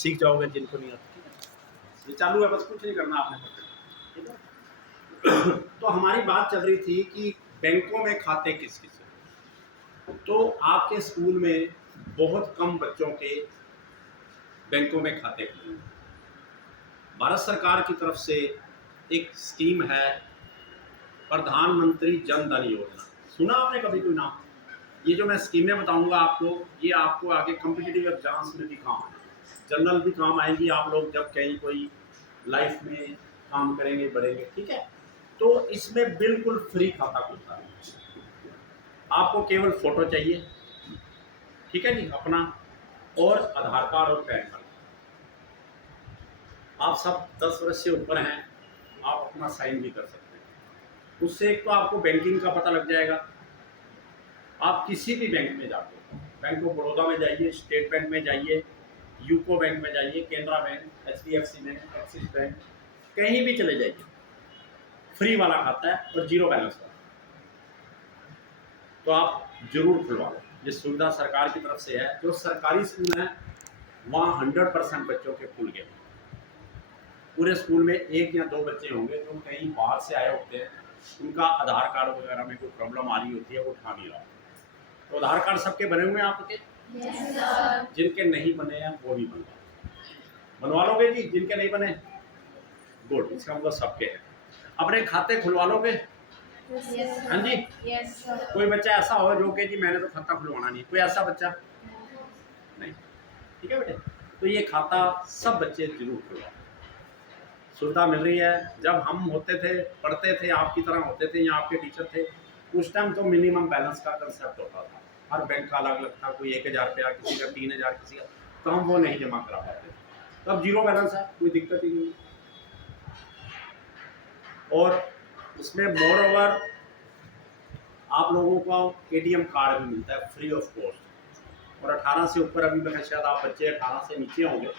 सीख जाओगे जिनको नहीं आता। ठीक है, ये चालू है, बस कुछ नहीं करना आपने। ठीक है, तो हमारी बात चल रही थी कि बैंकों में खाते किस किस हैं। तो आपके स्कूल में बहुत कम बच्चों के बैंकों में खाते खुले हैं। भारत सरकार की तरफ से एक स्कीम है प्रधानमंत्री जन धन योजना। सुना आपने कभी कोई नाम? ये जो मैं स्कीमें बताऊंगा आपको, ये आपको आगे कॉम्पिटिटिव एग्जाम्स में भी काम आएंगी, जनरल भी काम आएंगी। आप लोग जब कहीं कोई लाइफ में काम करेंगे, बढ़ेंगे। ठीक है, तो इसमें बिल्कुल फ्री खाता खुलता है। आपको केवल फोटो चाहिए, ठीक है जी, अपना, और आधार कार्ड और पैन कार्ड। आप सब 10 वर्ष से ऊपर हैं, आप अपना साइन भी कर सकते हैं। उससे एक तो आपको बैंकिंग का पता लग जाएगा। आप किसी भी बैंक में जाते हो, बैंक ऑफ बड़ौदा में जाइए, स्टेट बैंक में जाइए, यूको बैंक में जाइए, Canara bank, HDFC bank, axis bank, कहीं भी चले जाइए, फ्री वाला खाता है और जीरो बैलेंस वाला। तो आप जरूर खुलवा लो, ये सुविधा सरकार की तरफ से है। जो सरकारी स्कूल हैं वहाँ 100% बच्चों के खुल गए। पूरे स्कूल में 1 या 2 बच्चे होंगे जो कहीं बाहर से आए होते हैं, उनका आधार कार्ड वगैरह में कोई प्रॉब्लम आ रही होती है, वो उठा नहीं रहा। तो आधार कार्ड सबके बने हुए हैं आपके? yes, जिनके नहीं बने हैं वो भी बनवा लोगे जी? जिनके नहीं बने, गुड, इसका मतलब सबके हैं। अपने खाते खुलवा लोगे? yes, हाँ जी, yes, कोई बच्चा ऐसा हो जो कि जी मैंने तो खाता खुलवाना नहीं, कोई ऐसा बच्चा नहीं? ठीक है बेटे, तो ये खाता सब बच्चे जरूर खुलवाओ। सुविधा मिल रही है। जब हम होते थे, पढ़ते थे, आपकी तरह होते थे या आपके टीचर थे, उस टाइम तो मिनिमम बैलेंस का कंसेप्ट होता था। हर बैंक का अलग अलग था, कोई 1000 रुपया, किसी का 3000, किसी का, तो हम वो नहीं जमा करा पाते थे। तो अब जीरो बैलेंस है, कोई दिक्कत ही नहीं। और उसमें मोर ओवर आप लोगों को ATM कार्ड भी मिलता है फ्री ऑफ कॉस्ट। और 18 से ऊपर, अभी मैं शायद आप बच्चे 18 से नीचे होंगे,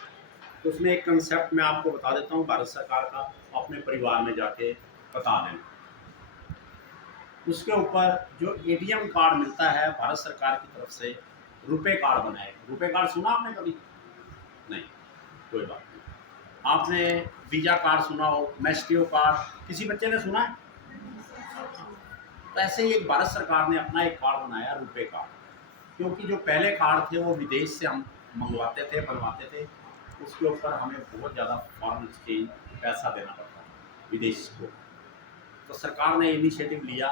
तो उसमें एक कंसेप्ट मैं आपको बता देता हूँ भारत सरकार का, अपने परिवार में जाके बता देना। उसके ऊपर जो ATM कार्ड मिलता है भारत सरकार की तरफ से, रुपए कार्ड बनाए। रुपए कार्ड सुना आपने कभी? नहीं, कोई बात नहीं। आपने वीजा कार्ड सुना हो, मैस्टियो कार्ड, किसी बच्चे ने सुना है? तो ऐसे ही एक भारत सरकार ने अपना एक कार्ड बनाया, रुपए कार्ड। क्योंकि जो पहले कार्ड थे वो विदेश से हम मंगवाते थे, बनवाते थे, उसके ऊपर हमें बहुत ज़्यादा फॉरेन एक्सचेंज पैसा देना पड़ता है विदेश को। तो सरकार ने इनिशिएटिव लिया,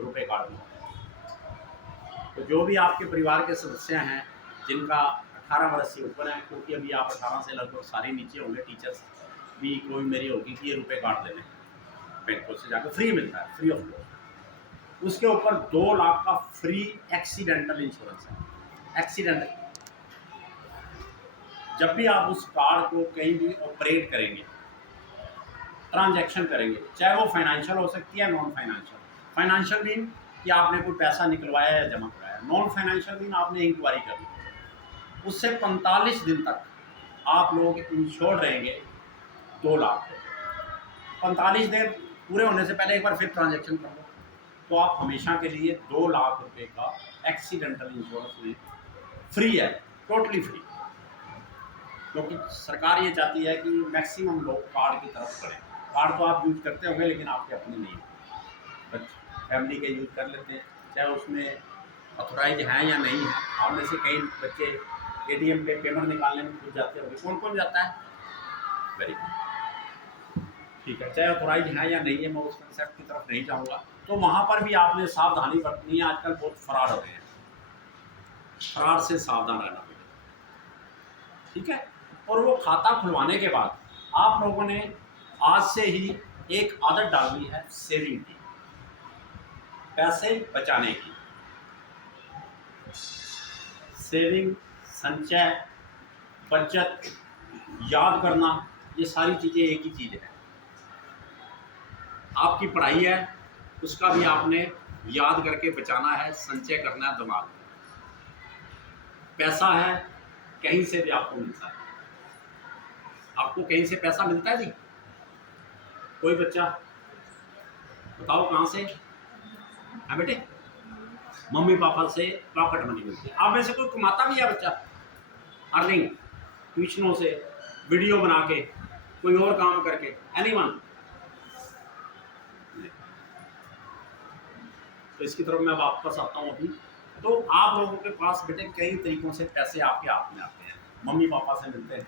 रुपए कार्ड बनाया। तो जो भी आपके परिवार के सदस्य हैं जिनका 18 वर्ष से ऊपर है, क्योंकि अभी आप 18 से लगभग सारे नीचे होंगे, टीचर्स भी कोई मेरी होगी कि ये रुपए कार्ड ले लें, बैंकों से जाकर फ्री मिलता है, फ्री ऑफ कॉस्ट। उसके ऊपर 2 लाख का फ्री एक्सीडेंटल इंश्योरेंस है। एक्सीडेंटल, जब भी आप उस कार्ड को कहीं भी ऑपरेट करेंगे, ट्रांजैक्शन करेंगे, चाहे वो फाइनेंशियल हो सकती है, नॉन फाइनेंशियल। फाइनेंशियल मीन कि आपने कोई पैसा निकलवाया या जमा कराया, नॉन फाइनेंशियल मीन आपने इंक्वायरी कर ली, उससे 45 दिन तक आप लोग इंश्योर्ड रहेंगे 2 लाख। 45 दिन पूरे होने से पहले एक बार फिर ट्रांजैक्शन कर लो, तो आप हमेशा के लिए 2 लाख रुपए का एक्सीडेंटल इंश्योरेंस में फ्री है, टोटली फ्री। क्योंकि सरकार ये चाहती है कि मैक्सिमम लोग कार्ड की तरफ बढ़ें। कार्ड तो आप यूज करते होंगे, लेकिन आपके अपने नहीं, बच्चे फैमिली के यूज कर लेते हैं, चाहे उसमें ऑथोराइज हैं या नहीं है। आप में से कई बच्चे ATM पे पेमेंट निकालने में खुद जाते होंगे, कौन कौन जाता है? वेरी गुड, ठीक है। चाहे ऑथोराइज हैं या नहीं है, मैं उस कंसेप्ट की तरफ नहीं जाऊँगा। तो वहाँ पर भी आपने सावधानी बरतनी है। आजकल बहुत फ्रॉड हो रहे हैं, फ्रॉड से सावधान रहना पड़ेगा, ठीक है। और वो खाता खुलवाने के बाद आप लोगों ने आज से ही एक आदत डालनी है सेविंग की, पैसे बचाने की। सेविंग, संचय, बचत, याद करना, ये सारी चीज़ें एक ही चीज़ है। आपकी पढ़ाई है, उसका भी आपने याद करके बचाना है, संचय करना है दिमाग में। पैसा है, कहीं से भी आपको मिलता है। आपको कहीं से पैसा मिलता है जी? कोई बच्चा बताओ कहाँ से? हाँ बेटे, मम्मी पापा से पॉकेट मनी मिलती है। आप में से कोई कमाता भी है बच्चा? अर्निंग ट्यूशनों से, वीडियो बना के, कोई और काम करके, एनीवन। तो इसकी तरफ मैं वापस आता हूँ अभी। तो आप लोगों के पास बेटे कई तरीकों से पैसे आपके हाथ में आते हैं, मम्मी पापा से मिलते हैं।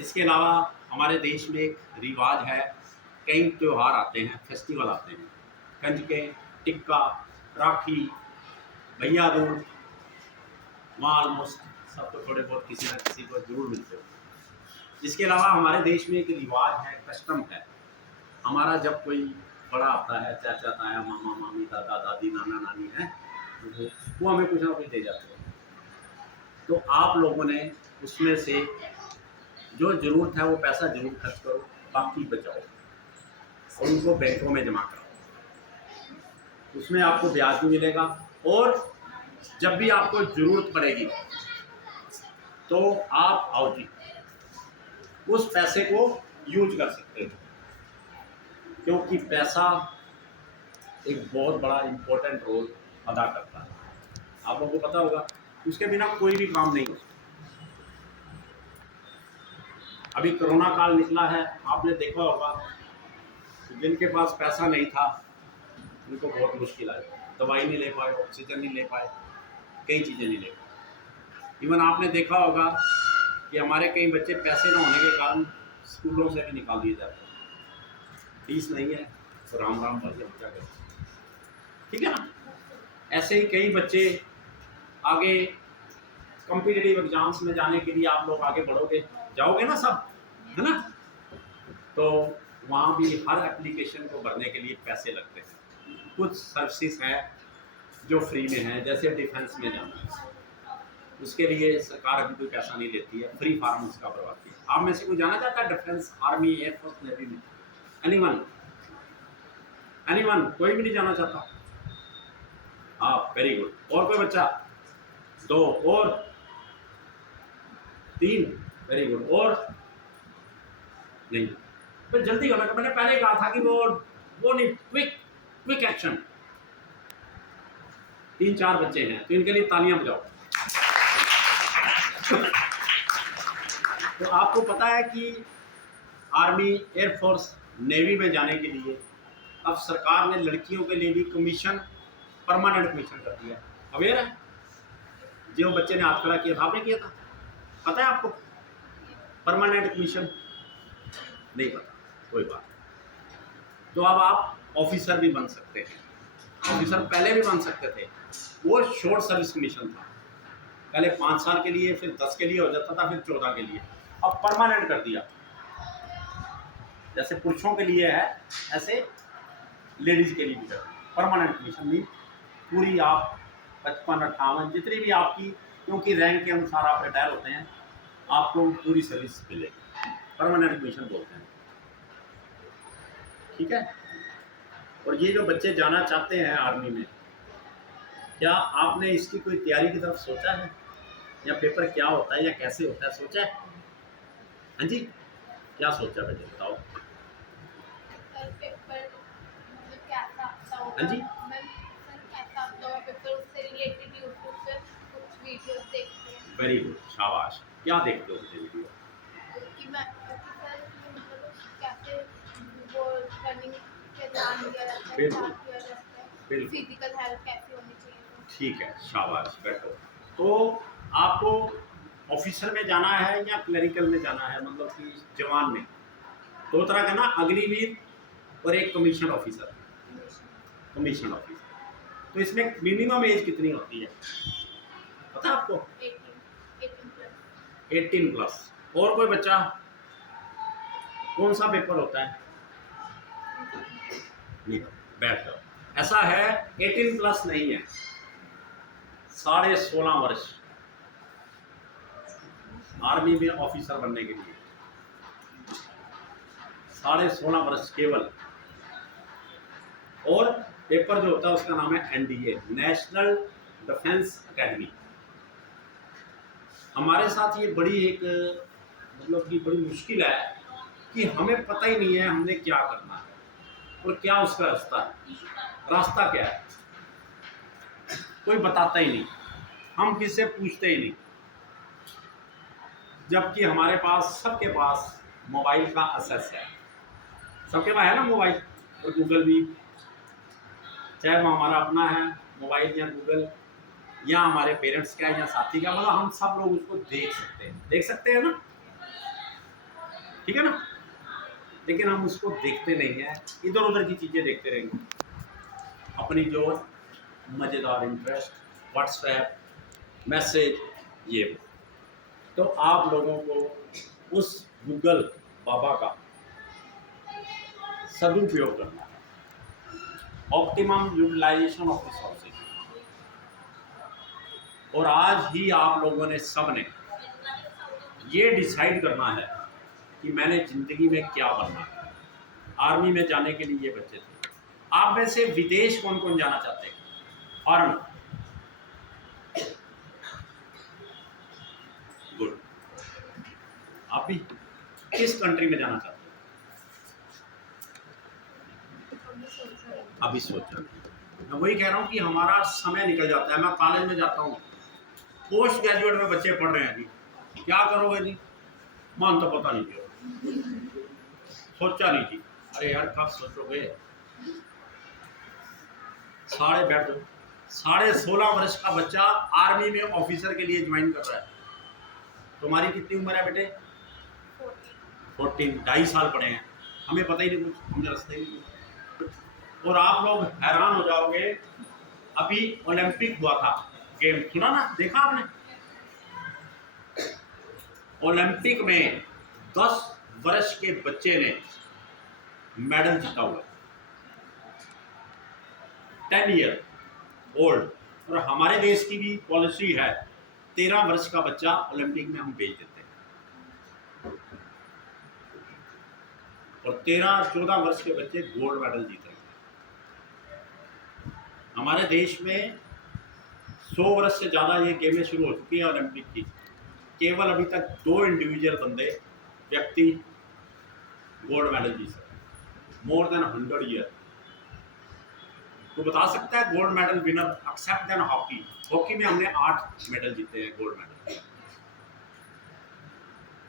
इसके अलावा हमारे देश में एक रिवाज है, कई त्यौहार आते हैं, फेस्टिवल आते हैं, कंजके, टिक्का, राखी, भैया दूज, वहाँ ऑलमोस्ट सब तो थोड़े बहुत किसी न किसी को जरूर मिलते हो। इसके अलावा हमारे देश में एक रिवाज है, कस्टम है हमारा, जब कोई बड़ा आता है, चाचा ताया, मामा मामी, दादा दादी, नाना नानी है, तो वो हमें कुछ ना कुछ दे जाते हैं। तो आप लोगों ने उसमें से जो ज़रूरत है वो पैसा जरूर खर्च करो, बाकी बचाओ और उनको बैंकों में जमा कराओ। उसमें आपको ब्याज भी मिलेगा, और जब भी आपको ज़रूरत पड़ेगी तो आप आओ जी उस पैसे को यूज कर सकते हो, क्योंकि पैसा एक बहुत बड़ा इम्पोर्टेंट रोल अदा करता है। आप लोगों को पता होगा, उसके बिना कोई भी काम नहीं हो सकता। अभी कोरोना काल निकला है, आपने देखा होगा, जिनके पास पैसा नहीं था उनको बहुत मुश्किल आई, दवाई नहीं ले पाए, ऑक्सीजन नहीं ले पाए, कई चीज़ें नहीं ले पाए। इवन आपने देखा होगा कि हमारे कई बच्चे पैसे न होने के कारण स्कूलों से भी निकाल दिए जाते हैं, फीस नहीं है तो राम राम भर क्या करें, ठीक है ना। ऐसे ही कई बच्चे आगे कॉम्पिटिटिव एग्जाम्स में जाने के लिए आप लोग आगे बढ़ोगे, जाओगे ना सब, है ना। तो वहाँ भी हर एप्लीकेशन को भरने के लिए पैसे लगते हैं। कुछ सर्विसेज हैं जो फ्री में हैं, जैसे डिफेंस में जाना है, उसके लिए सरकार अभी कोई पैसा नहीं लेती है, फ्री फार्म उसका भरवाती है। आप में से कोई जाना चाहता है डिफेंस, आर्मी, एयरफोर्स, नेवी में? एनीवन? एनीवन? कोई भी नहीं जाना चाहता? हाँ, वेरी गुड। और कोई बच्चा? 2 और 3, वेरी गुड। और नहीं, तो जल्दी करना, मैंने पहले कहा था कि वो नहीं, क्विक एक्शन। 3-4 बच्चे हैं, तो इनके लिए तालियां बजाओ। तो आपको पता है कि आर्मी, एयरफोर्स, नेवी में जाने के लिए अब सरकार ने लड़कियों के लिए भी कमीशन, परमानेंट कमीशन कर दिया। अवेयर है? जो बच्चे ने हाथ खड़ा किया था, आपने किया था, पता है आपको? परमानेंट कमीशन नहीं पता, कोई बात नहीं। तो अब आप ऑफिसर भी बन सकते हैं। ऑफिसर पहले भी बन सकते थे, वो शॉर्ट सर्विस कमीशन था, पहले 5 साल के लिए, फिर 10 के लिए हो जाता था, फिर 14 के लिए, अब परमानेंट कर दिया। जैसे पुरुषों के लिए है, ऐसे लेडीज के लिए भी कर परमानेंट कमीशन। नहीं, पूरी आप 55-58 जितनी भी आपकी, क्योंकि रैंक के अनुसार आप रिटायर होते हैं, आपको पूरी सर्विस मिलेगी, परमानेंट कमीशन बोलते हैं, ठीक है। और ये जो बच्चे जाना चाहते हैं आर्मी में, क्या आपने इसकी कोई तैयारी की तरफ सोचा है, या पेपर क्या होता है या कैसे होता है, सोचा है? हाँ जी, क्या सोचा बेटे, बताओ। हाँ जी, वेरी गुड, शाबाश। क्या देखते हो मुझे वीडियो? बिल्कुल बिल्कुल, फिजिकल हेल्थ कैसी होनी चाहिए। ठीक है, शाबाश, बैठो। तो आपको ऑफिसर में जाना है या क्लरिकल में जाना है, मतलब कि जवान में? 2 तरह का ना, अग्निवीर और एक कमीशन ऑफिसर। कमीशन ऑफिसर, तो इसमें मिनिमम एज कितनी होती है, पता है आपको? 18 प्लस। और कोई बच्चा? कौन सा पेपर होता है? नहीं, बैठ जाओ। ऐसा है, 18 प्लस नहीं है, 16.5 वर्ष आर्मी में ऑफिसर बनने के लिए, 16.5 वर्ष केवल। और पेपर जो होता है उसका नाम है NDA, नेशनल डिफेंस एकेडमी। हमारे साथ ये बड़ी एक, मतलब कि बड़ी मुश्किल है कि हमें पता ही नहीं है हमने क्या करना है और क्या उसका रास्ता है, रास्ता क्या है, कोई बताता ही नहीं, हम किससे पूछते ही नहीं। जबकि हमारे पास सबके पास मोबाइल का एक्सेस है, सबके पास है ना मोबाइल, और गूगल भी, चाहे वो हमारा अपना है मोबाइल या गूगल या हमारे पेरेंट्स का या साथी का, मतलब हम सब लोग उसको देख सकते हैं ना, ठीक है ना। लेकिन हम उसको देखते नहीं हैं, इधर उधर की चीज़ें देखते रहेंगे, अपनी जो मज़ेदार इंटरेस्ट व्हाट्सएप मैसेज ये। तो आप लोगों को उस गूगल बाबा का सदुपयोग करना है, ऑप्टिमम यूटिलाइजेशन ऑफ रिसोर्सेज। और आज ही आप लोगों ने सब ने ये डिसाइड करना है कि मैंने ज़िंदगी में क्या बनना है। आर्मी में जाने के लिए ये बच्चे थे। आप में से विदेश कौन कौन जाना चाहते हैं? Foreign, good. आप भी किस कंट्री में जाना चाहते हैं? अभी सोचा। मैं वही कह रहा हूँ कि हमारा समय निकल जाता है। मैं कॉलेज में जाता हूँ, पोस्ट ग्रेजुएट में बच्चे पढ़ रहे हैं जी, क्या करोगे जी? मन तो पता नहीं क्यों, सोचा नहीं जी। अरे यार कब सोचोगे? बैठ दो। 16.5 वर्ष का बच्चा आर्मी में ऑफिसर के लिए ज्वाइन कर रहा है। तुम्हारी कितनी उम्र है बेटे? 14, 2.5 साल पड़े हैं, हमें पता ही नहीं कुछ, हमें रास्ते ही नहीं। और आप लोग हैरान हो जाओगे, अभी ओलंपिक हुआ था, गेम सुना ना, देखा आपने? ओलंपिक में 10 वर्ष के बच्चे ने मेडल जीता हुआ, 10 ईयर ओल्ड। और हमारे देश की भी पॉलिसी है, 13 वर्ष का बच्चा ओलंपिक में हम भेज देते हैं, और 13-14 वर्ष के बच्चे गोल्ड मेडल जीते हैं। हमारे देश में 100 वर्ष से ज़्यादा ये गेमें शुरू हो चुकी हैं ओलंपिक की। केवल अभी तक 2 इंडिविजुअल व्यक्ति गोल्ड मेडल जीत सकते, मोर देन 100 ईयर। तो बता सकता है gold medal winner except then hockey? Hockey में हमने 8 मेडल जीते हैं, गोल्ड मेडल।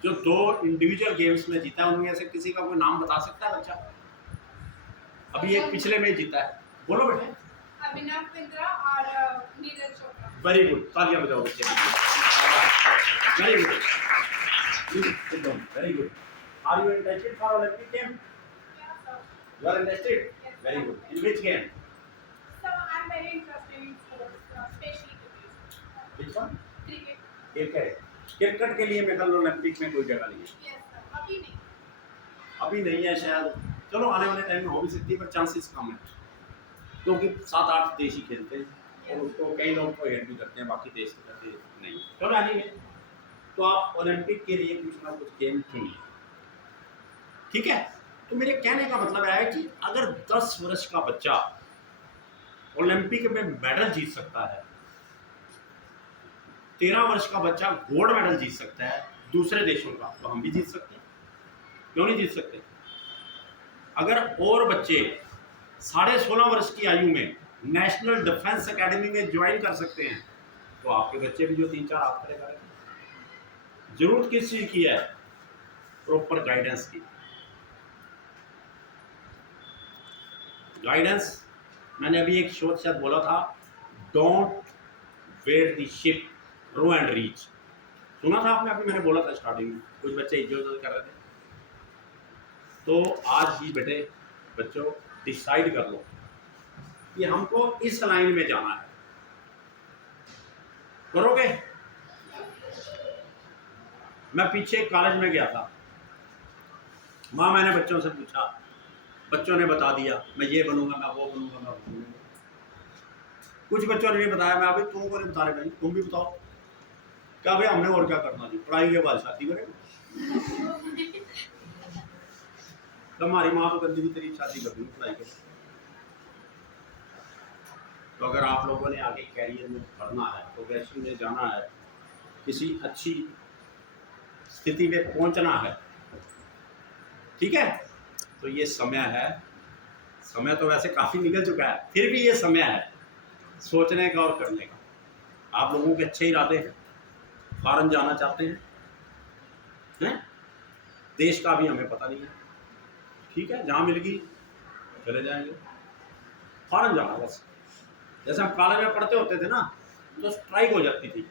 जो 2 इंडिविजुअल गेम्स में जीता है उनमें से किसी का कोई नाम बता सकता है बच्चा? अभी एक पिछले में जीता है, बोलो बेटे। अभिनव बिंद्रा और नीरज चोपड़ा। वेरी गुड, तालियां बजाओ बच्चे। Very good, very good. Are you interested for Olympic game? You are interested? Very good. In which game? So I'm very interested in sports, especially cricket. Which one? Cricket. Cricket. Cricket के लिए medal Olympic में कोई जगह नहीं है। Yes sir. अभी नहीं। अभी नहीं है शायद, चलो आने वाले टाइम में हो भी सकती है, पर चांसेस कम है, क्योंकि 7-8 देश ही खेलते हैं और उसको कई लोग को हेट भी करते हैं, बाकी देश के करते नहीं। चलो आने तो आप ओलंपिक के लिए कुछ ना कुछ गेम चुनिए, ठीक है? तो मेरे कहने का मतलब है कि अगर 10 वर्ष का बच्चा ओलंपिक में मेडल जीत सकता है, 13 वर्ष का बच्चा गोल्ड मेडल जीत सकता है दूसरे देशों का, तो हम भी जीत सकते हैं, क्यों नहीं जीत सकते? अगर और बच्चे 16.5 वर्ष की आयु में नेशनल डिफेंस एकेडमी में ज्वाइन कर सकते हैं, तो आपके बच्चे भी जो 3-4 हाथ खड़े करेंगे। जरूरत किस चीज़ की है? प्रॉपर गाइडेंस की। गाइडेंस, मैंने अभी एक शोध शायद बोला था, don't wait the ship, row and reach. सुना था आपने? अभी मैंने बोला था स्टार्टिंग में, कुछ बच्चे इज्जत कर रहे थे। तो आज ही बेटे बच्चों डिसाइड कर लो कि हमको इस लाइन में जाना है, करोगे? मैं पीछे कॉलेज में गया था, वहाँ मैंने बच्चों से पूछा, बच्चों ने बता दिया मैं ये बनूंगा, मैं वो बनूंगा, मैं वो बनूंगा। कुछ बच्चों ने भी बताया, मैं अभी तुमको नहीं बता रहे भाई, तुम भी बताओ। क्या भाई हमने और क्या करना जी, पढ़ाई के बाद शादी करें? तो हमारी माँ तो गंदी भी तेरी शादी कर दूँगी पढ़ाई के। तो अगर आप लोगों ने आगे कैरियर में बढ़ना है, प्रोग्रेशन में जाना है, किसी अच्छी स्थिति में पहुंचना है, ठीक है, तो ये समय है। समय तो वैसे काफ़ी निकल चुका है, फिर भी ये समय है सोचने का और करने का। आप लोगों के अच्छे इरादे हैं, फॉरेन जाना चाहते हैं, हैं, देश का भी हमें पता नहीं है। ठीक है, जहाँ मिल गई चले जाएंगे, फॉरन जाना बस। जैसे हम कॉलेज में पढ़ते होते थे ना, तो स्ट्राइक हो जाती थी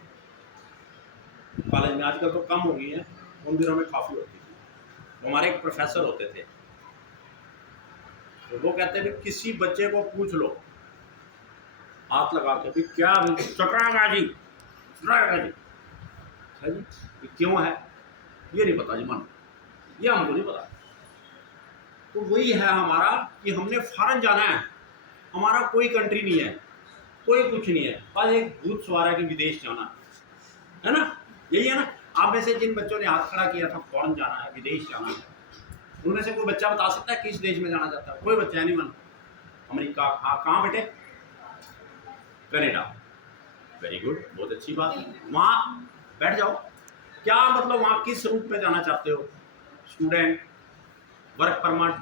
कॉलेज में, आजकल तो कम हो गई है, उन दिनों में काफ़ी होती थी। तो हमारे एक प्रोफेसर होते थे, तो वो कहते थे किसी बच्चे को पूछ लो हाथ लगा के भी क्या चटरागा जी, चटरागा जी, अच्छा जी ये क्यों है, ये नहीं पता जी मन, ये हमको नहीं पता। तो वही है हमारा कि हमने फॉरन जाना है, हमारा कोई कंट्री नहीं है, कोई कुछ नहीं है, बस एक भूत सवार है कि विदेश जाना है ना, यही है ना। आप में से जिन बच्चों ने हाथ खड़ा किया था फॉरन जाना है, विदेश जाना है, उनमें से कोई बच्चा बता सकता है किस देश में जाना चाहता है? कोई बच्चा है नहीं मन। अमेरिका, हाँ कहाँ बेटे? कनाडा, वेरी गुड, बहुत अच्छी बात है। वहाँ बैठ जाओ, क्या मतलब वहाँ किस रूप में जाना चाहते हो? स्टूडेंट, वर्क परमिट,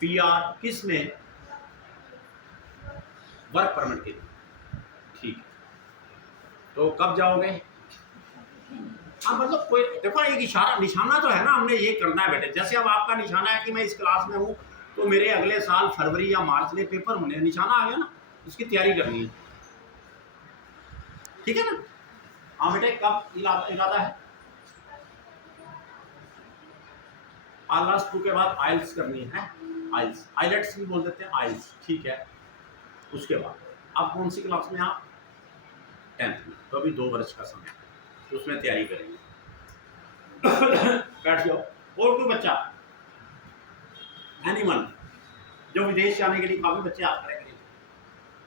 पीआर, किस में? वर्क परमिट के लिए, ठीक है। तो कब जाओगे? हाँ मतलब कोई देखो, एक इशारा निशाना तो है ना, हमने ये करना है बेटे। जैसे अब आपका निशाना है कि मैं इस क्लास में हूँ, तो मेरे अगले साल फरवरी या मार्च में पेपर होने, निशाना आ गया ना, उसकी तैयारी करनी है, ठीक है ना। हाँ बेटे, कब इरादा है? आइल्स 2 के बाद आइल्स करनी है, आइल्स, आइलेट्स भी बोल देते हैं, आइल्स, ठीक है। उसके बाद आप कौन सी क्लास में? आप 10th में, तो अभी 2 वर्ष का समय है, तो उसमें तैयारी करेंगे। बैठ जाओ। और कोई बच्चा, एनीवन, जो विदेश जाने के लिए, काफी बच्चे हाथ खड़े करेंगे,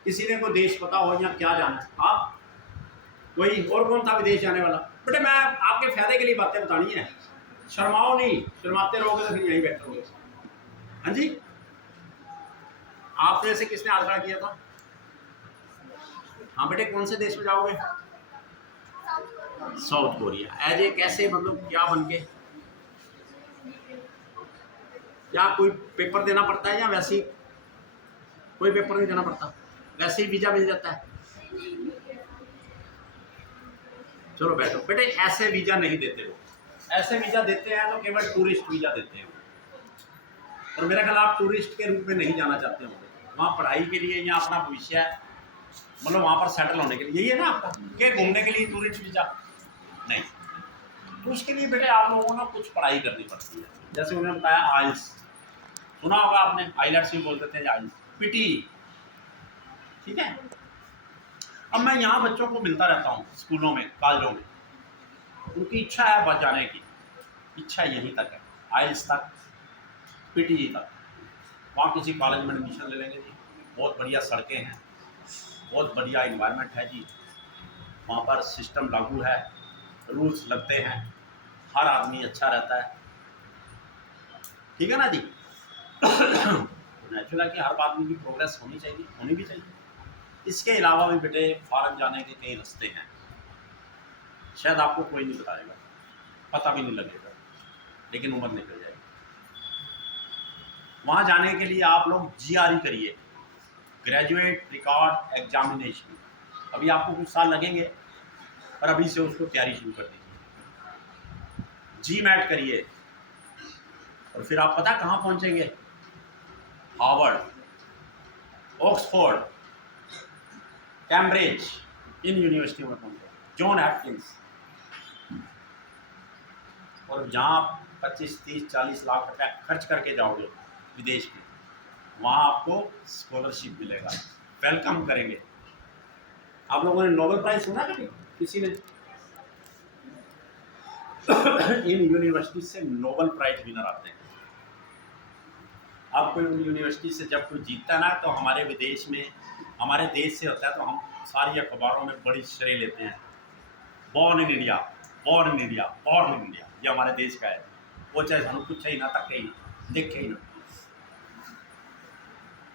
किसी ने कोई देश पता हो या क्या जाना है? आप कोई और कौन था विदेश जाने वाला? बेटे मैं आपके फायदे के लिए बातें बतानी है, शर्माओ नहीं, शर्माते रहोगे तो फिर यहीं बैठोगे। हाँ जी, आप में से किसने हाथ खड़ा किया था? हाँ बेटे, कौन से देश में जाओगे? South Korea. एज ए कैसे, मतलब क्या बन के? क्या कोई पेपर देना पड़ता है या वैसे ही? कोई पेपर नहीं देना पड़ता, वैसे ही वीजा मिल जाता है? चलो बैठो बेटे, ऐसे वीजा नहीं देते वो, ऐसे वीजा देते हैं तो केवल टूरिस्ट वीजा देते हैं। और मेरा ख्याल आप टूरिस्ट के रूप में नहीं जाना चाहते होंगे, वहाँ पढ़ाई के लिए या अपना भविष्य है, मतलब वहाँ पर सेटल होने के लिए, यही है ना आपका, क्या घूमने के लिए टूरिस्ट वीजा नहीं? तो उसके लिए बेटे आप लोगों को ना कुछ पढ़ाई करनी पड़ती है। जैसे उन्होंने बताया आइल्स, सुना होगा आपने, आइलेट्स भी बोल देते हैं, आइल्स, पीटी, ठीक है। अब मैं यहाँ बच्चों को मिलता रहता हूँ स्कूलों में, कॉलेजों में, उनकी इच्छा है बस जाने की, इच्छा यहीं तक है, आइल्स तक, पीटी तक। वहाँ किसी कॉलेज में एडमिशन ले लेंगे जी, बहुत बढ़िया सड़कें हैं, बहुत बढ़िया इन्वायरमेंट है जी, वहाँ पर सिस्टम लागू है, रूल्स लगते हैं, हर आदमी अच्छा रहता है, ठीक है ना जी। नेचुरल है कि हर आदमी की प्रोग्रेस होनी चाहिए, होनी भी चाहिए। इसके अलावा भी बेटे फॉरेन जाने के कई रास्ते हैं, शायद आपको कोई नहीं बताएगा, पता भी नहीं लगेगा, लेकिन उम्र निकल जाएगी। वहाँ जाने के लिए आप लोग GRE करिए, ग्रेजुएट रिकॉर्ड एग्जामिनेशन। अभी आपको कुछ साल लगेंगे, पर अभी से उसको तैयारी शुरू कर दीजिए। GMAT करिए, और फिर आप पता कहाँ पहुँचेंगे? हार्वर्ड, ऑक्सफोर्ड, कैम्ब्रिज, इन यूनिवर्सिटियों में पहुँचे, जॉन हॉपकिंस। और जहाँ आप 25, 30, 40 लाख रुपया खर्च करके जाओगे विदेश में, वहाँ आपको स्कॉलरशिप मिलेगा, वेलकम करेंगे। आप लोगों ने नोबेल प्राइज सुना कभी किसी ने? इन यूनिवर्सिटी से नोबेल प्राइज विनर आते हैं। अब कोई यूनिवर्सिटी से जब कोई जीतता है ना, तो हमारे विदेश में, हमारे देश से होता है, तो हम सारी अखबारों में बड़ी श्रेय लेते हैं, born in India, born in India, born in India, ये हमारे देश का है। वो चाहे हम कुछ ही ना, तक ही देखे ही ना,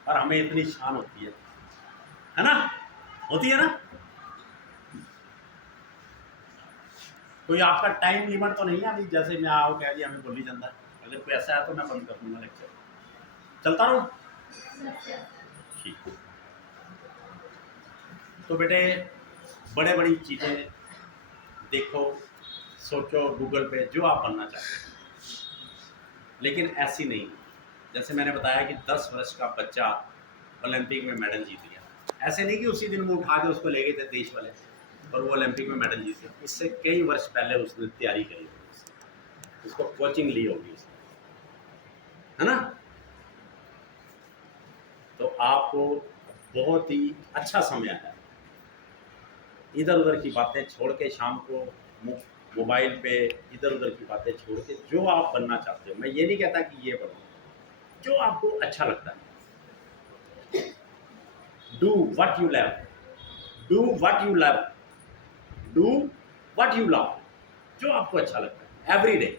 और हमें इतनी शान होती है ना, होती है ना। कोई आपका टाइम लिमिट तो नहीं है अभी, जैसे मैं आओ कह दिया हमें बोली जाता है, अगर कोई ऐसा है तो मैं बंद कर दूंगा लेक्चर, चलता रहूँ? ठीक। तो बेटे बड़े बड़ी चीज़ें देखो, सोचो गूगल पे जो आप बनना चाहते हैं, लेकिन ऐसी नहीं। जैसे मैंने बताया कि 10 वर्ष का बच्चा ओलंपिक में मेडल जीत गया, ऐसे नहीं कि उसी दिन वो उठा के उसको ले गए थे देश वाले और वो ओलंपिक में मेडल जीत गया। उससे कई वर्ष पहले उसने तैयारी करी होगी, उसको कोचिंग ली होगी उसने, है ना। तो आपको बहुत ही अच्छा समय है, इधर उधर की बातें छोड़ के, शाम को मोबाइल पे इधर उधर की बातें छोड़ के जो आप बनना चाहते हो, मैं ये नहीं कहता कि ये बनो, जो आपको अच्छा लगता है, do what you love, do what you love, do what you love, जो आपको अच्छा लगता है every day,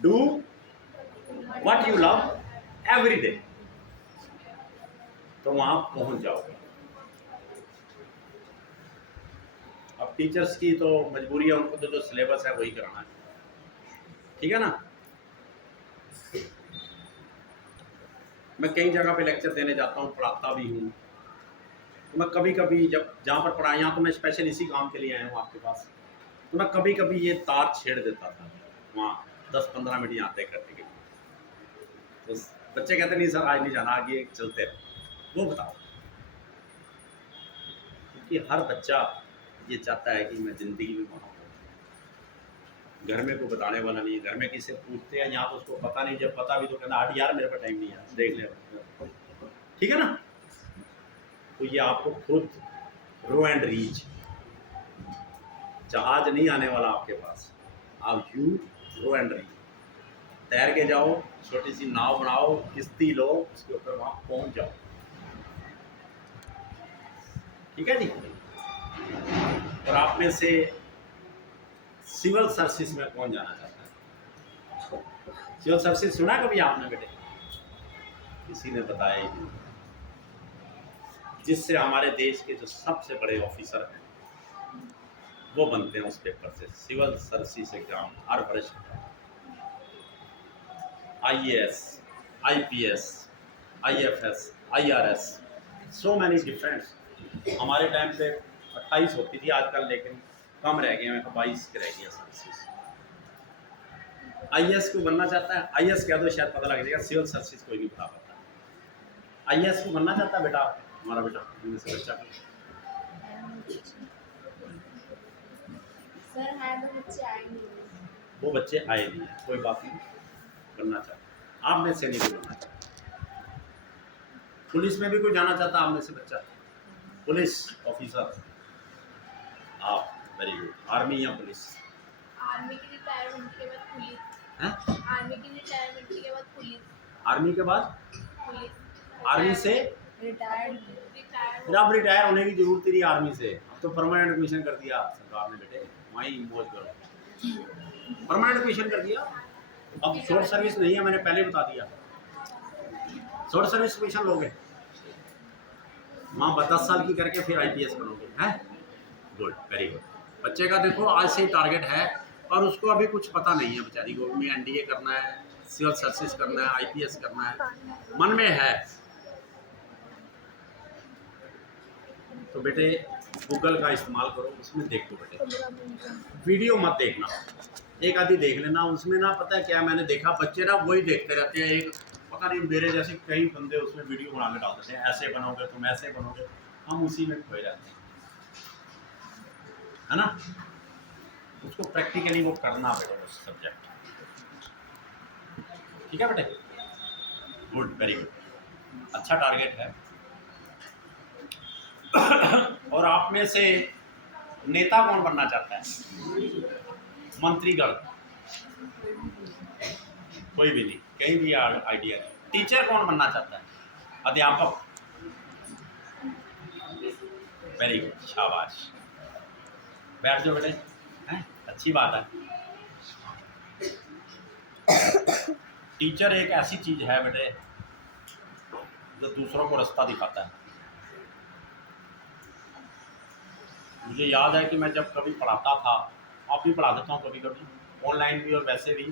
do what you love every day, तो वहां पहुंच जाओगे। अब टीचर्स की तो मजबूरी है, उनको तो जो सिलेबस है वही कराना है, ठीक है ना। मैं कई जगह पे लेक्चर देने जाता हूँ, पढ़ाता भी हूँ, तो मैं कभी कभी जब जहाँ पर पढ़ाया, यहाँ तो मैं स्पेशल इसी काम के लिए आया हूँ आपके पास, तो मैं कभी कभी ये तार छेड़ देता था वहाँ 10-15 मिनट यहाँ तय करने के लिए। तो बच्चे कहते नहीं सर आज नहीं जाना, आगे चलते रहो। वो बताओ, क्योंकि हर बच्चा ये चाहता है कि मैं ज़िंदगी में वहाँ हूँ। घर में कोई बताने वाला नहीं है, घर में किसी से पूछते हैं यहाँ तो उसको पता नहीं, जब पता भी तो कहना हट यार मेरे पास टाइम नहीं है, देख ले, ठीक है ना। तो ये आपको खुद रो एंड रीच, जहाज नहीं आने वाला आपके पास, आप यू रो एंड रीच, तैर के जाओ, छोटी सी नाव बनाओ, किश्ती लो, उसके ऊपर वहाँ पहुँच जाओ, ठीक है जी। और आप में से सिविल सर्विस में कौन जाना चाहता है? सिविल सर्विस सुना कभी आपने बेटे? किसी ने बताया ही नहीं, जिससे हमारे देश के जो सबसे बड़े ऑफिसर हैं वो बनते हैं उस पेपर से। सिविल सर्विस एग्जाम हर वर्ष, IAS, IPS, IFS, IRS, so many difference. हमारे टाइम पे 28 होती थी आजकल, लेकिन कम रह गए हैं, तो 22 के रह गई सर्विस। IAS को बनना चाहता है, IAS कह दो शायद पता लग जाएगा, सिविल सर्विस कोई नहीं बता पाता। IAS को बनना चाहता है बेटा, हमारा बेटा इनमें से बच्चा? सर है तो बच्चे आए नहीं, वो बच्चे आए नहीं हैं, कोई बात नहीं, बनना चाहता। आप में से नहीं कोई बनना चाहता। पुलिस में भी कोई जाना चाहता आप में से बच्चा? पुलिस ऑफिसर आप, वेरी गुड। आर्मी या पुलिस? आर्मी की रिटायरमेंट के बाद पुलिस, हैं? आर्मी की रिटायरमेंट के बाद पुलिस, आर्मी के बाद पुलिस, आर्मी से रिटायर्ड, फिर आप रिटायर होने की जरूरत ही नहीं आर्मी से, अब तो परमानेंट कमीशन कर दिया सरकार ने बेटे, वहीं मौज करो, परमानेंट कमीशन कर दिया। अब शॉर्ट सर्विस नहीं है, मैंने पहले बता दिया, शॉर्ट सर्विस कमीशन लोगे, वहाँ 10 साल की करके फिर IPS बनोगे, हैं? Good, very good. बच्चे का देखो आज से ही टारगेट है, और उसको अभी कुछ पता नहीं है बेचारी को, में NDA करना है, सिविल सर्विस करना है, IPS करना है, मन में है। तो बेटे गूगल का इस्तेमाल करो, उसमें देखो बेटे, वीडियो मत देखना, एक आधी देख लेना, उसमें ना पता है क्या मैंने देखा, बच्चे ना वही देखते रहते हैं, एक पता नहीं मेरे जैसे कई बंदे उसमें वीडियो बना के डाल देते हैं, ऐसे बनोगे तुम, ऐसे बनोगे, हम उसी में खोए रहते हैं, है ना। उसको प्रैक्टिकली वो करना पड़ेगा उस सब्जेक्ट, ठीक है बेटे, गुड, वेरी गुड, अच्छा टारगेट है। और आप में से नेता कौन बनना चाहता है? मंत्रीगण? कोई भी नहीं, कहीं भी आइडिया नहीं। टीचर कौन बनना चाहता है? अध्यापक? वेरी गुड, शाबाश, बैठ जाओ बेटे, हैं? अच्छी बात है। टीचर एक ऐसी चीज है बेटे जो दूसरों को रास्ता दिखाता है। मुझे याद है कि मैं जब कभी पढ़ाता था, आप भी पढ़ा देता हूँ कभी कभी, ऑनलाइन भी और वैसे भी,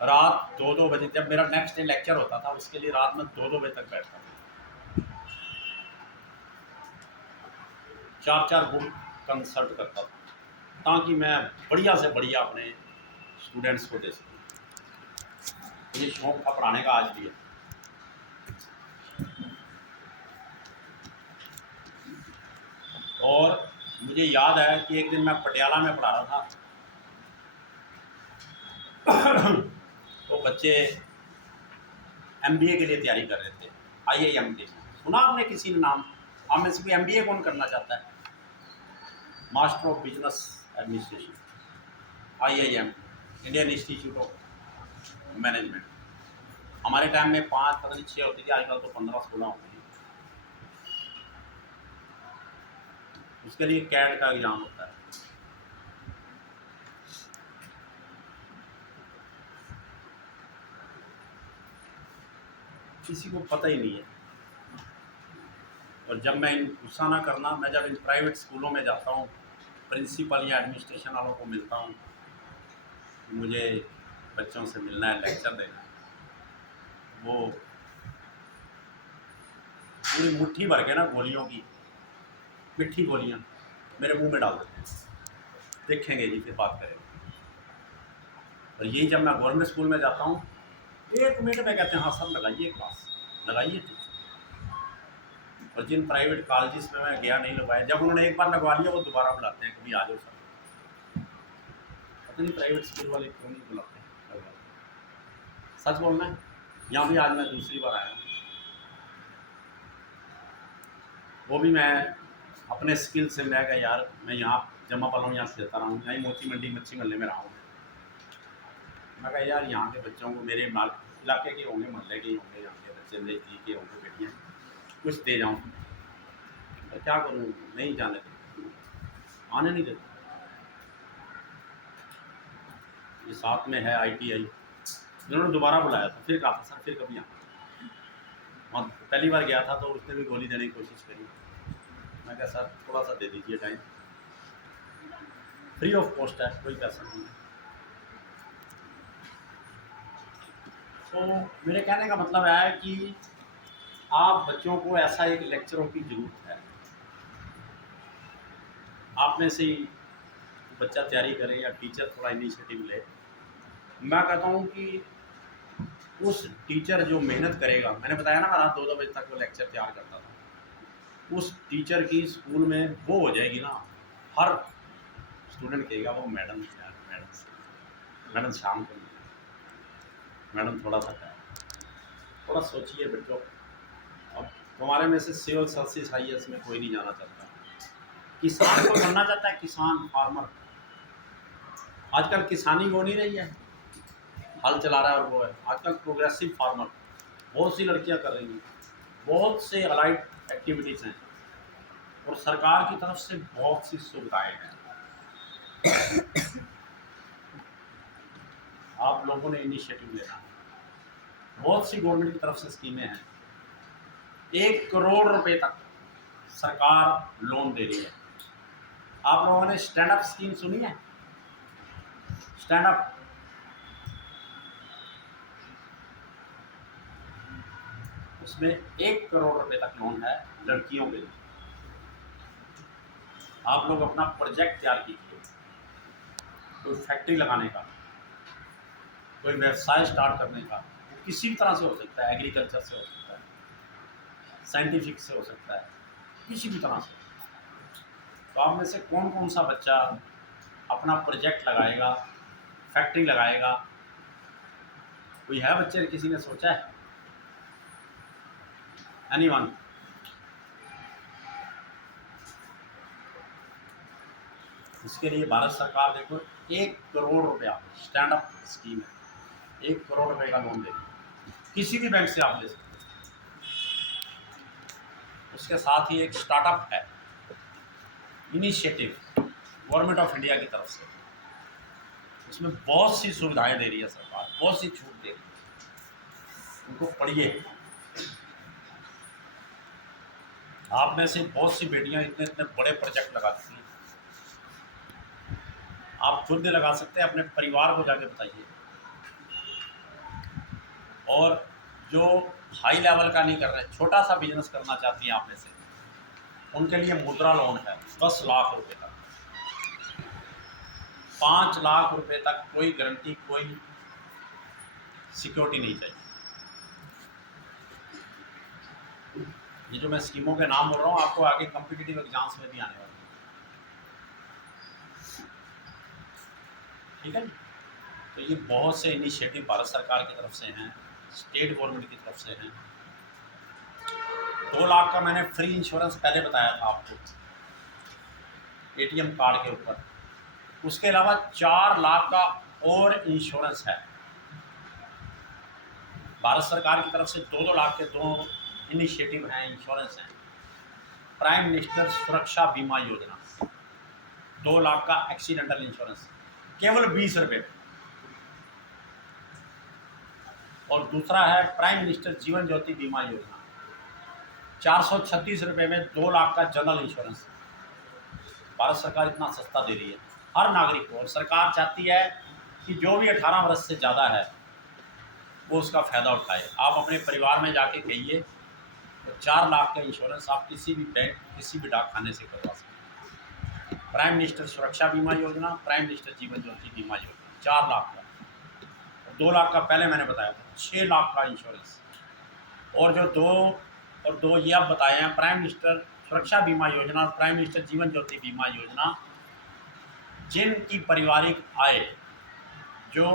रात 2-2 बजे जब मेरा नेक्स्ट डे लेक्चर होता था, उसके लिए रात में 2-2 बजे तक बैठता था, 4-4 बुक कंसल्ट करता था, ताकि मैं बढ़िया से बढ़िया अपने स्टूडेंट्स को दे सकूँ। ये शौक था पढ़ाने का आज भी है। और मुझे याद है कि एक दिन मैं पटियाला में पढ़ा रहा था तो बच्चे एमबीए के लिए तैयारी कर रहे थे, आईआईएम के। सुना आपने किसी ने नाम? आप में से कोई एमबीए कौन करना चाहता है? Master of business administration, IIM, Indian institute of management. हमारे टाइम में 5 पता नहीं 6 होती थी, आजकल तो 15-16 होती है। उसके लिए कैट का एग्जाम होता है। किसी को पता ही नहीं है। और जब मैं गुस्सा ना करना, मैं जब इन प्राइवेट स्कूलों में जाता हूँ, प्रिंसिपल या एडमिनिस्ट्रेशन वालों को मिलता हूँ, मुझे बच्चों से मिलना है, लेक्चर देना है, वो पूरी मुट्ठी भर के ना गोलियों की, मिट्टी गोलियाँ मेरे मुंह में डाल देते हैं। देखेंगे जी, फिर बात करेंगे। और यही जब मैं गवर्नमेंट स्कूल में जाता हूँ, 1 मिनट में कहते हैं हाँ सर लगाइए क्लास, लगाइए टीचर। और जिन प्राइवेट कॉलेजेस में मैं गया नहीं लगवाया, जब उन्होंने एक बार लगवा लिया वो दोबारा बुलाते हैं, कभी आ जाओ सर। पता नहीं प्राइवेट स्कूल वाले क्यों नहीं बुलाते हैं। सच बोलना है, यहाँ भी आज मैं दूसरी बार आया हूँ, वो भी मैं अपने स्किल से। मैं कहा यार मैं यहाँ जमा पला हूँ, यहाँ से देता रहा हूँ, यहाँ मोती मंडी मच्छी मल्ले में रहा हूँ। मैं कहा यार यहाँ के बच्चों को, मेरे इलाके के होंगे, मोहल्ले के होंगे, यहाँ के बच्चे मेरे जी के होंगे, बेटियाँ, कुछ दे जाऊँ। तो क्या करूँ, नहीं जाने देते, आने नहीं देते। ये साथ में है ITI, इन्होंने दोबारा बुलाया था, फिर कहा था सर फिर कभी आना। और पहली बार गया था तो उसने भी गोली देने की कोशिश करी। मैं कहा सर थोड़ा सा दे दीजिए टाइम, फ्री ऑफ कॉस्ट है, कोई पैसा नहीं है। तो मेरे कहने का मतलब है कि आप बच्चों को ऐसा एक लेक्चरों की ज़रूरत है। आप में से ही बच्चा तैयारी करे या टीचर थोड़ा इनिशिएटिव ले। मैं कहता हूँ कि उस टीचर जो मेहनत करेगा, मैंने बताया ना मैं रात 2-2 बजे तक वो लेक्चर तैयार करता था, उस टीचर की स्कूल में वो हो जाएगी ना, हर स्टूडेंट कहेगा वो मैडम मैडम शाम को मैडम थोड़ा सा है। थोड़ा सोचिए बेटो, अब तुम्हारे में से सिविल सर्विस IAS में कोई नहीं जाना चाहता, किसान को बनना चाहता है, किसान, फार्मर। आजकल किसानी वो नहीं रही है, हल चला रहा है, और वो है आजकल प्रोग्रेसिव फार्मर। बहुत सी लड़कियां कर रही हैं, बहुत से अलाइड एक्टिविटीज़ हैं, और सरकार की तरफ से बहुत सी सुविधाएं हैं। आप लोगों ने इनिशिएटिव लेना है। बहुत सी गवर्नमेंट की तरफ से स्कीमें हैं, 1 करोड़ रुपए तक सरकार लोन दे रही है। आप लोगों ने स्टैंड अप स्कीम सुनी है? स्टैंड अप, उसमें 1 करोड़ रुपए तक लोन है लड़कियों के लिए। आप लोग अपना प्रोजेक्ट तैयार कीजिए, कोई फैक्ट्री लगाने का, कोई व्यवसाय स्टार्ट करने का, वो किसी भी तरह से हो सकता है, एग्रीकल्चर से हो सकता है, साइंटिफिक से हो सकता है, किसी भी तरह से। तो आप में से कौन कौन सा बच्चा अपना प्रोजेक्ट लगाएगा, फैक्ट्री लगाएगा? कोई है बच्चे, किसी ने सोचा है? एनीवन? इसके लिए भारत सरकार देखो 1 करोड़ रुपया स्टैंड अप स्कीम है, 1 करोड़ रुपए का लोन देगी, किसी भी बैंक से आप ले सकते हैं। उसके साथ ही एक स्टार्टअप है, इनिशिएटिव गवर्नमेंट ऑफ इंडिया की तरफ से, उसमें बहुत सी सुविधाएं दे रही है सरकार, बहुत सी छूट दे रही है, उनको पढ़िए। आप में से बहुत सी बेटियां इतने इतने बड़े प्रोजेक्ट लगाती हैं, आप खुद नहीं लगा सकते, अपने परिवार को जाके बताइए। और जो हाई लेवल का नहीं कर रहे, छोटा सा बिजनेस करना चाहती हैं आप में से, उनके लिए मुद्रा लोन है 10 लाख रुपए का। 5 लाख रुपए तक कोई गारंटी, कोई सिक्योरिटी नहीं चाहिए। ये जो मैं स्कीमों के नाम बोल रहा हूँ आपको आगे कॉम्पिटिटिव एग्जाम्स में भी आने वाले हैं, ठीक है। तो ये बहुत से इनिशिएटिव भारत सरकार की तरफ से हैं, स्टेट गवर्नमेंट की तरफ से हैं। 2 लाख का मैंने फ्री इंश्योरेंस पहले बताया था आपको एटीएम कार्ड के ऊपर। उसके अलावा 4 लाख का और इंश्योरेंस है भारत सरकार की तरफ से। 2-2 लाख के 2 इनिशिएटिव हैं, इंश्योरेंस हैं। प्राइम मिनिस्टर सुरक्षा बीमा योजना 2 लाख का एक्सीडेंटल इंश्योरेंस केवल 20 रुपये। और दूसरा है प्राइम मिनिस्टर जीवन ज्योति बीमा योजना 436 रुपये में 2 लाख का जनरल इंश्योरेंस। भारत सरकार इतना सस्ता दे रही है हर नागरिक को, और सरकार चाहती है कि जो भी 18 वर्ष से ज़्यादा है वो उसका फ़ायदा उठाए। आप अपने परिवार में जाके कहिए तो 4 लाख का इंश्योरेंस आप किसी भी बैंक, किसी भी डाकखाने से करवा सकते हैं। प्राइम मिनिस्टर सुरक्षा बीमा योजना, प्राइम मिनिस्टर जीवन ज्योति बीमा योजना 4 लाख का। 2 लाख का पहले मैंने बताया था, 6 लाख का इंश्योरेंस। और जो 2 ये आप बताए हैं, प्राइम मिनिस्टर सुरक्षा बीमा योजना और प्राइम मिनिस्टर जीवन ज्योति बीमा योजना, जिनकी पारिवारिक आय जो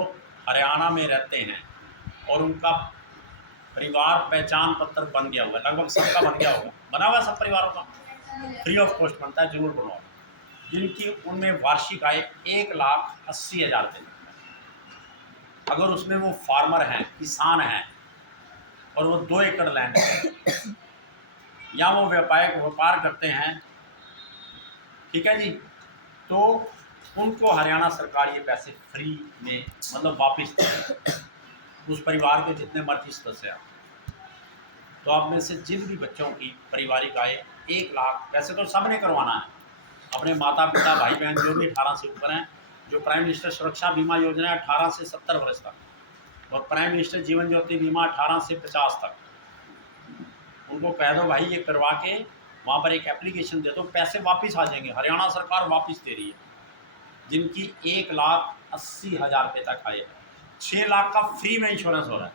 हरियाणा में रहते हैं और उनका परिवार पहचान पत्र बन गया होगा, लगभग सबका बन गया होगा, बना हुआ सब परिवारों का, फ्री ऑफ कॉस्ट बनता है, जरूर बनवाओ। जिनकी उनमें वार्षिक आय 1,80,000 रुपये, अगर उसमें वो फार्मर हैं, किसान हैं और वो 2 एकड़ लैंड है या वो व्यापार करते हैं, ठीक है जी, तो उनको हरियाणा सरकार ये पैसे फ्री में मतलब वापस देगी, उस परिवार के जितने मर्जी सदस्य हैं। तो आप में से जिन भी बच्चों की पारिवारिक आय 1 लाख, वैसे तो सब ने करवाना है, अपने माता पिता भाई बहन जो भी 18 से ऊपर हैं। जो प्राइम मिनिस्टर सुरक्षा बीमा योजना है 18 से 70 वर्ष तक, और प्राइम मिनिस्टर जीवन ज्योति बीमा 18 से 50 तक। उनको कह दो भाई ये करवा के वहाँ पर एक एप्लीकेशन दे दो, पैसे वापस आ जाएंगे, हरियाणा सरकार वापस दे रही है। जिनकी 1,80,000 रुपये तक आए, 6 लाख का फ्री में इंश्योरेंस हो रहा है।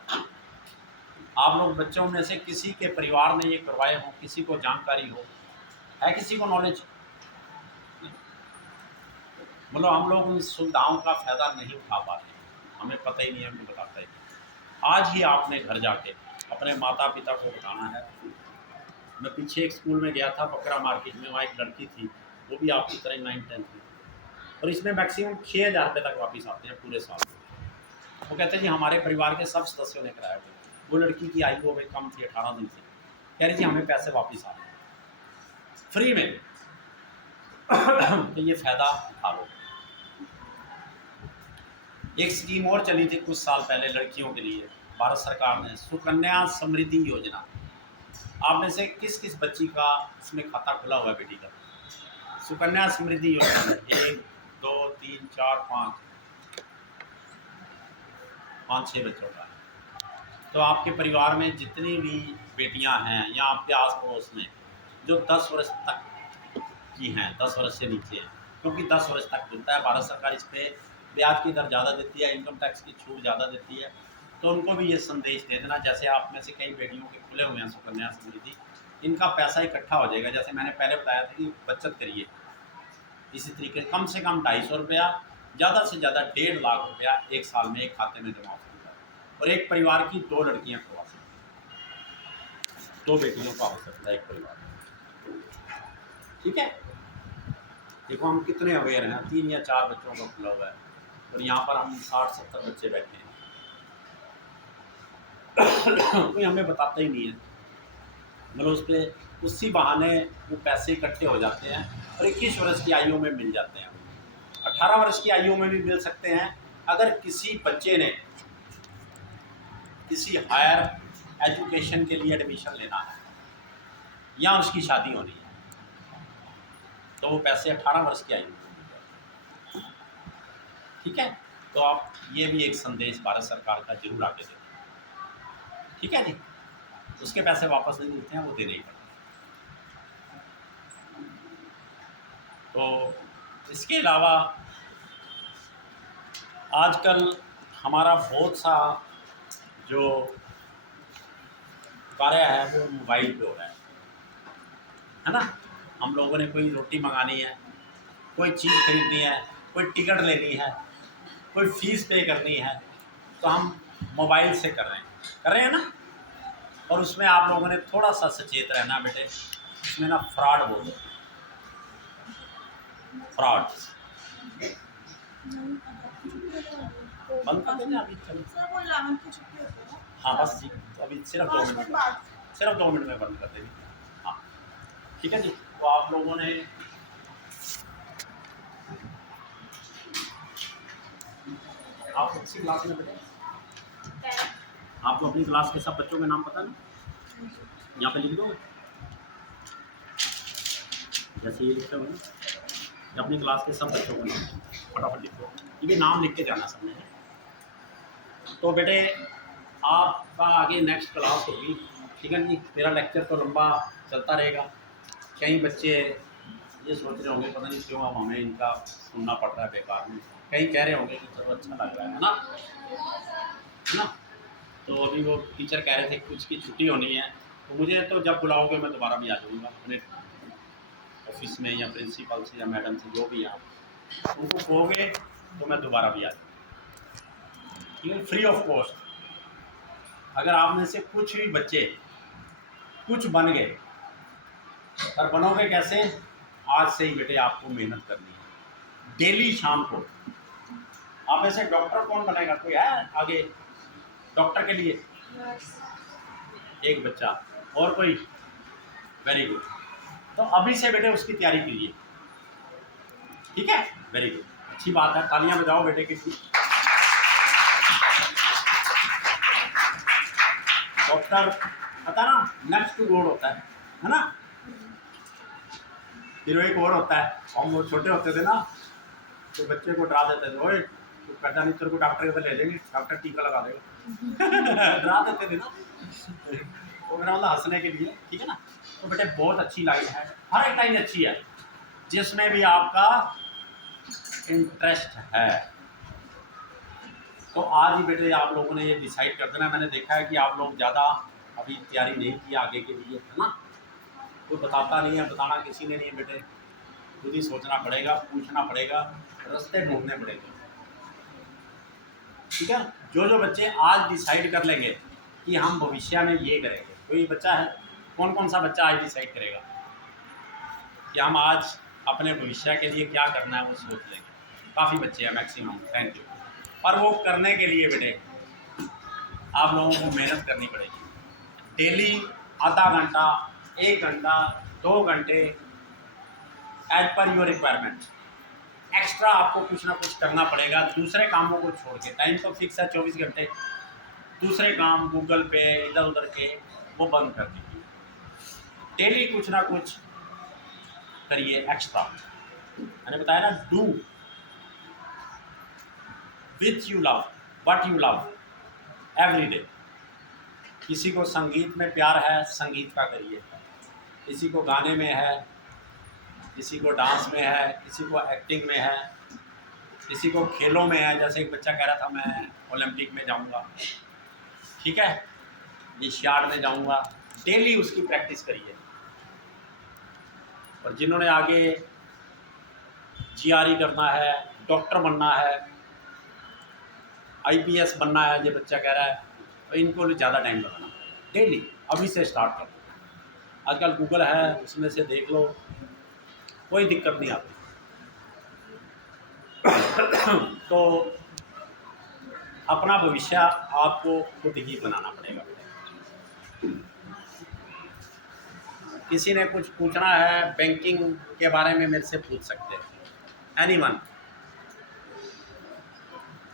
आप लोग बच्चों में से किसी के परिवार ने ये करवाए हो, किसी को जानकारी हो, है किसी को नॉलेज? मतलब हम लोग उन सुविधाओं का फ़ायदा नहीं उठा पाते, हमें पता ही नहीं है, हमें बताता ही नहीं। आज ही आपने घर जाके अपने माता पिता को बताना है। मैं पीछे एक स्कूल में गया था बकरा मार्केट में, वहाँ एक लड़की थी, वो भी आपकी तरह 9th-10th में, और इसमें मैक्सिमम 6,000 रुपये तक वापस आते हैं पूरे साल में। वो कहते हैं जी हमारे परिवार के सब सदस्यों ने कराया हुआ। वो लड़की की आयु में कम थी, 18 दिन थी, कह रही जी हमें पैसे वापस आ रहे फ्री में। तो ये फ़ायदा उठा लो। एक स्कीम और चली थी कुछ साल पहले लड़कियों के लिए, भारत सरकार ने, सुकन्या समृद्धि योजना। आप में से किस किस बच्ची का इसमें खाता खुला हुआ है बेटी का? सुकन्या समृद्धि योजना में 1 2 3 4 5 6 बच्चों का। तो आपके परिवार में जितनी भी बेटियां हैं या आपके आस पड़ोस में जो 10 वर्ष तक की हैं, 10 वर्ष से नीचे हैं, क्योंकि 10 वर्ष तक मिलता है, भारत सरकार इस पर ब्याज की दर ज़्यादा देती है, इनकम टैक्स की छूट ज़्यादा देती है। तो उनको भी ये संदेश दे देना, जैसे आप में से कई बेटियों के खुले हुए हैं सुकन्या समृद्धि, इनका पैसा इकट्ठा हो जाएगा। जैसे मैंने पहले बताया था कि बचत करिए, इसी तरीके कम से कम 250 रुपया, ज़्यादा से ज़्यादा 1.5 लाख रुपया एक साल में एक खाते में जमा हो सकता है। और एक परिवार की 2 लड़कियां करवा सकती हैं, 2 बेटियों का हो सकता है एक परिवार में, ठीक है। देखो हम कितने अवेयर हैं, 3 या 4 बच्चों का खुला हुआ है और यहाँ पर हम 60-70 बच्चे बैठे हैं। कोई हमें बताता ही नहीं है, मतलब उस पर उसी बहाने वो पैसे इकट्ठे हो जाते हैं और 21 वर्ष की आयु में मिल जाते हैं, 18 वर्ष की आयु में भी मिल सकते हैं। अगर किसी बच्चे ने किसी हायर एजुकेशन के लिए एडमिशन लेना है या उसकी शादी होनी है तो वो पैसे 18 वर्ष की आयु में मिल जाते हैं, ठीक है। तो आप ये भी एक संदेश भारत सरकार का जरूर आगे दें, ठीक है जी। उसके पैसे वापस नहीं मिलते हैं, वो देने ही पड़ते हैं। तो इसके अलावा आजकल हमारा बहुत सा जो कार्य है वो मोबाइल पे हो रहा है ना। हम लोगों ने कोई रोटी मंगानी है, कोई चीज़ खरीदनी है, कोई टिकट लेनी है, कोई फीस पे करनी है, तो हम मोबाइल से कर रहे हैं ना। और उसमें आप लोगों ने थोड़ा सा सचेत रहना बेटे, उसमें ना फ्रॉड बोलो, फ्रॉड बंद कर देना अभी। सर वो 11 की छुट्टी होती है ना? हाँ बस जी, तो अभी सिर्फ 2 5 मिनट मिनट बाद। सिर्फ 2 मिनट में बंद कर देंगे। हाँ ठीक है जी। तो आप लोगों ने आप अच्छी क्लास में बेटे, आपको अपनी क्लास के सब बच्चों के नाम पता ना, यहाँ पे लिख दो जैसे ये लिखते हो ना, ये अपनी क्लास के सब बच्चों को नाम फटाफट लिख दो, ये नाम लिख के जाना सबने। तो बेटे आपका आगे नेक्स्ट क्लास होगी, ठीक है जी। मेरा लेक्चर तो लंबा चलता रहेगा। कई बच्चे ये सोच रहे होंगे पता नहीं क्यों अब हमें इनका सुनना पड़ रहा है बेकार में, कहीं कह रहे होंगे कि चलो अच्छा लग रहा है ना। तो अभी वो टीचर कह रहे थे कुछ की छुट्टी होनी है, तो मुझे तो जब बुलाओगे मैं दोबारा भी आ जाऊँगा अपने ऑफिस में, या प्रिंसिपल से या मैडम से जो भी आप उनको कहोगे तो मैं दोबारा भी आ जाऊँगा, ठीक है, फ्री ऑफ कॉस्ट। अगर आप में से कुछ भी बच्चे कुछ बन गए, और बनोगे कैसे, आज से ही बेटे आपको मेहनत करनी है डेली शाम को। आप ऐसे डॉक्टर कौन बनेगा, कोई है आगे डॉक्टर के लिए? एक बच्चा, और कोई? Very good. तो अभी से बेटे उसकी तैयारी कीजिए, ठीक है, वेरी गुड, अच्छी बात है, तालियां बजाओ बेटे के लिए। डॉक्टर पता ना नेक्स्ट रोड होता है ना। फिर एक और होता है, हम वो छोटे होते थे ना तो बच्चे को डरा देते थे, ओए तो कहता नहीं तेरे को डॉक्टर के पास ले जाएंगे, डॉक्टर टीका लगा देगा डरा देते थे ना। तो मेरा मतलब हंसने के लिए, ठीक है ना। तो बेटे बहुत अच्छी लाइन है, हर एक लाइन अच्छी है जिसमें भी आपका इंटरेस्ट है। तो आज ही बेटे आप लोगों ने ये डिसाइड कर देना। मैंने देखा है कि आप लोग ज़्यादा अभी तैयारी नहीं की आगे के लिए, है ना। कोई बताता नहीं है, बताना किसी ने नहीं है बेटे, खुद ही सोचना पड़ेगा, पूछना पड़ेगा, रास्ते ढूंढने पड़ेंगे, ठीक है। जो जो बच्चे आज डिसाइड कर लेंगे कि हम भविष्य में ये करेंगे, कोई बच्चा है, कौन कौन सा बच्चा आज डिसाइड करेगा कि हम आज अपने भविष्य के लिए क्या करना है, वो सोच लेंगे। काफ़ी बच्चे हैं, मैक्सिमम, थैंक यू। पर वो करने के लिए बेटे आप लोगों को मेहनत करनी पड़ेगी। डेली आधा घंटा, 1 घंटा, 2 घंटे, as per your requirement extra आपको कुछ ना कुछ करना पड़ेगा। दूसरे कामों को छोड़ के, टाइम तो फिक्स है 24 घंटे, दूसरे काम गूगल पे इधर उधर के वो बंद कर दीजिए। डेली कुछ ना कुछ करिए एक्स्ट्रा। मैंने बताया ना, do which you love, what you love every day. किसी को संगीत में प्यार है, संगीत का करिए। किसी को गाने में है, किसी को डांस में है, किसी को एक्टिंग में है, किसी को खेलों में है। जैसे एक बच्चा कह रहा था मैं ओलंपिक में जाऊंगा, ठीक है, एशियाड में जाऊंगा। डेली उसकी प्रैक्टिस करिए। और जिन्होंने आगे जीआरई करना है, डॉक्टर बनना है, आईपीएस बनना है, ये बच्चा कह रहा है, तो इनको ज़्यादा टाइम लगाना, डेली अभी से स्टार्ट कर दो। आजकल गूगल है, उसमें से देख लो, कोई दिक्कत नहीं आती। तो अपना भविष्य आपको खुद ही बनाना पड़ेगा। किसी ने कुछ पूछना है बैंकिंग के बारे में, मेरे से पूछ सकते हैं, एनीवन।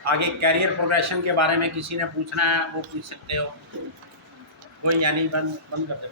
आगे कैरियर प्रोग्रेशन के बारे में किसी ने पूछना है, वो पूछ सकते हो। कोई यानी बंद कर दे।